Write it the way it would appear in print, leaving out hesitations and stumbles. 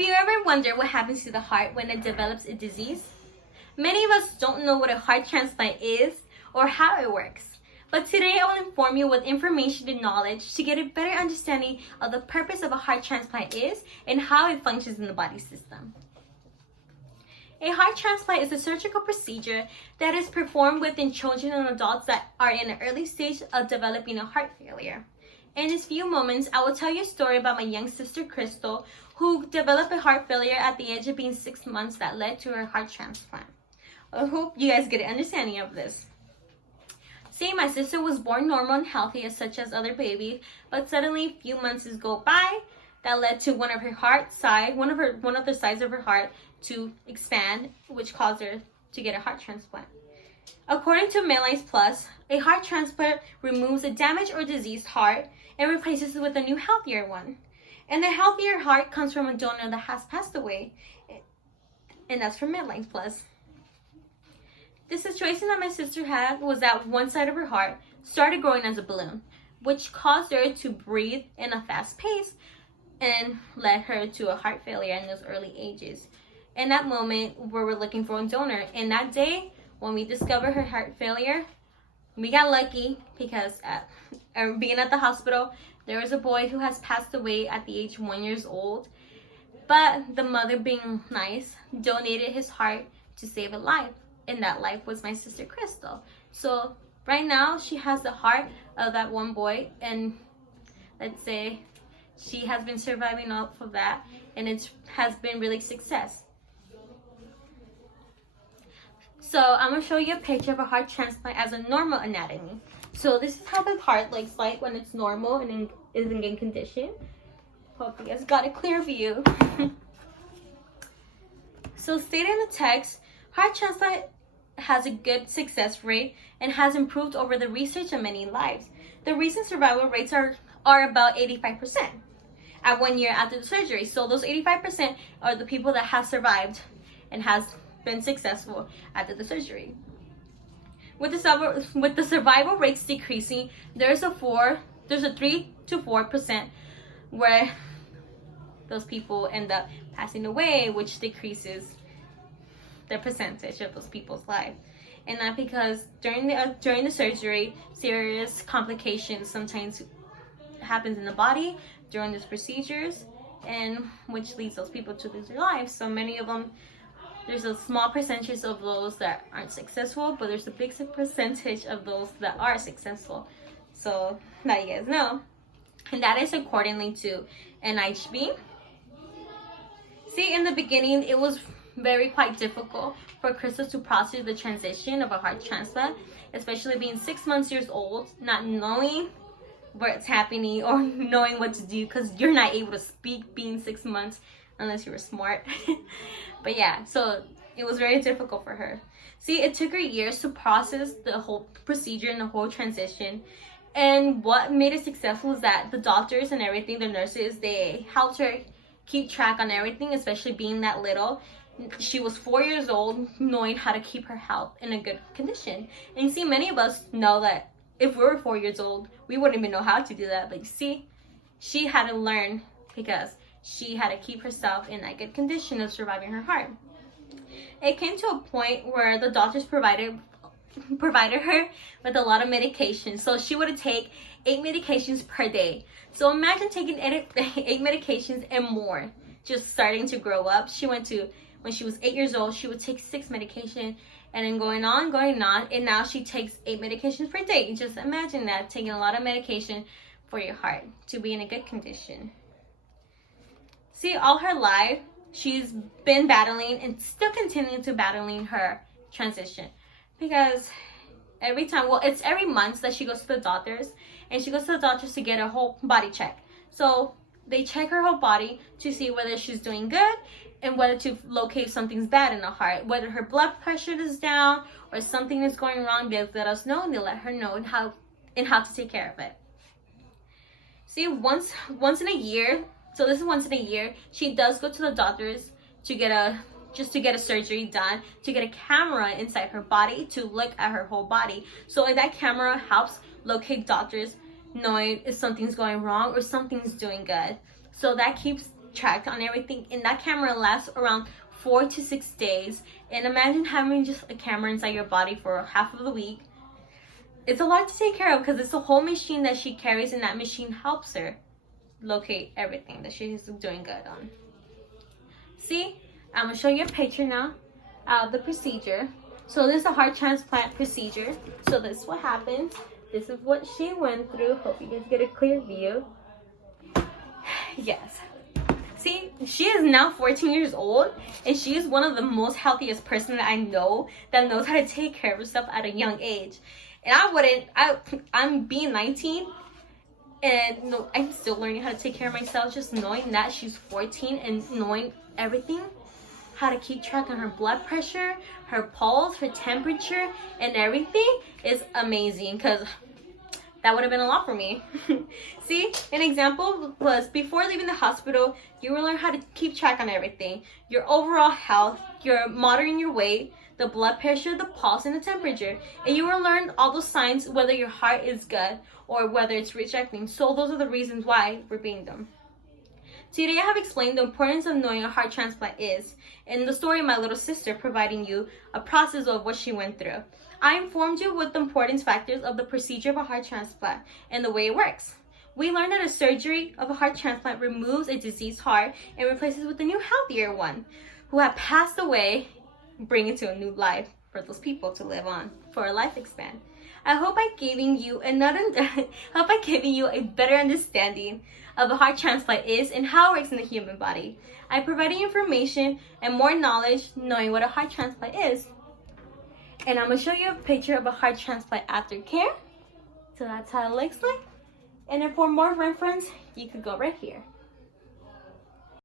Have you ever wondered what happens to the heart when it develops a disease? Many of us don't know what a heart transplant is or how it works. But today I will inform you with information and knowledge to get a better understanding of the purpose of a heart transplant is and how it functions in the body system. A heart transplant is a surgical procedure that is performed within children and adults that are in an early stage of developing a heart failure. In these few moments, I will tell you a story about my young sister Crystal, who developed a heart failure at the age of being 6 months that led to her heart transplant. I hope you guys get an understanding of this. See, my sister was born normal and healthy as such as other babies, but suddenly a few months go by that led to one of the sides of her heart to expand, which caused her to get a heart transplant. According to Medlines Plus, a heart transplant removes a damaged or diseased heart and replaces it with a new, healthier one. And the healthier heart comes from a donor that has passed away, and that's from Medlines Plus. The situation that my sister had was that one side of her heart started growing as a balloon, which caused her to breathe in a fast pace and led her to a heart failure in those early ages. In that moment, we were looking for a donor, and that day, when we discovered her heart failure, we got lucky because being at the hospital, there was a boy who has passed away at the age of 1 year old. But the mother, being nice, donated his heart to save a life. And that life was my sister Crystal. So right now, she has the heart of that one boy. And let's say she has been surviving off of that. And it has been really success. So I'm going to show you a picture of a heart transplant as a normal anatomy. So this is how the heart looks like when it's normal and is in good condition. Hope you guys got a clear view. So stated in the text, heart transplant has a good success rate and has improved over the research of many lives. The recent survival rates are about 85% at 1 year after the surgery. So those 85% are the people that have survived and has been successful after the surgery. With the survival rates decreasing, there's a 3 to 4% where those people end up passing away, which decreases the percentage of those people's life. And that because during the surgery, serious complications sometimes happens in the body during these procedures, and which leads those people to lose their lives. So many of them, there's a small percentage of those that aren't successful, but there's a big percentage of those that are successful. So now you guys know. And that is accordingly to NIHB. See, in the beginning, it was quite difficult for Crystal to process the transition of a heart transplant, especially being 6 months old, not knowing what's happening or knowing what to do, because you're not able to speak being 6 months unless you were smart. But yeah, so it was very difficult for her. See, it took her years to process the whole procedure and the whole transition. And what made it successful is that the doctors and everything, the nurses, they helped her keep track on everything, especially being that little. She was 4 years old, knowing how to keep her health in a good condition. And you see, many of us know that if we were 4 years old, we wouldn't even know how to do that. But you see, she had to learn because she had to keep herself in that good condition of surviving her heart. It came to a point where the doctors provided her with a lot of medication. So she would take 8 medications per day. So imagine taking 8 medications and more, just starting to grow up. When she was 8 years old, she would take 6 medications, and then going on, and now she takes 8 medications per day. Just imagine that, taking a lot of medication for your heart to be in a good condition. See, all her life, she's been battling and still continuing to battling her transition. Because it's every month that she goes to the doctors, and she goes to the doctors to get a whole body check. So they check her whole body to see whether she's doing good and whether to locate something's bad in the heart, whether her blood pressure is down or something is going wrong. They let us know, and they let her know and how to take care of it. See, once in a year. So this is once in a year, she does go to the doctors to get a surgery done, to get a camera inside her body to look at her whole body. So that camera helps locate doctors knowing if something's going wrong or something's doing good. So that keeps tracked on everything, and that camera lasts around 4 to 6 days. And imagine having just a camera inside your body for half of the week. It's a lot to take care of because it's a whole machine that she carries, and that machine helps her locate everything that she's doing good on. See, I'm gonna show you a picture now of the procedure. So this is a heart transplant procedure. So this is what happens. This is what she went through. Hope you guys get a clear view. Yes. See, she is now 14 years old, and she is one of the most healthiest person that I know that knows how to take care of herself at a young age. And I'm being 19, and no, I'm still learning how to take care of myself. Just knowing that she's 14 and knowing everything, how to keep track on her blood pressure, her pulse, her temperature, and everything is amazing, because that would have been a lot for me. See, an example was before leaving the hospital, you will learn how to keep track on everything. Your overall health, your monitoring your weight, the blood pressure, the pulse, and the temperature. And you will learn all those signs, whether your heart is good or whether it's rejecting. So those are the reasons why we're being them. Today I have explained the importance of knowing a heart transplant is, and the story of my little sister providing you a process of what she went through. I informed you with the importance factors of the procedure of a heart transplant and the way it works. We learned that a surgery of a heart transplant removes a diseased heart and replaces with a new healthier one who have passed away, bringing to a new life for those people to live on for a life expand. I hope I giving you a better understanding of a heart transplant is and how it works in the human body. I provided information and more knowledge knowing what a heart transplant is. And I'm going to show you a picture of a heart transplant after care. So that's how it looks like. And then for more reference, you could go right here.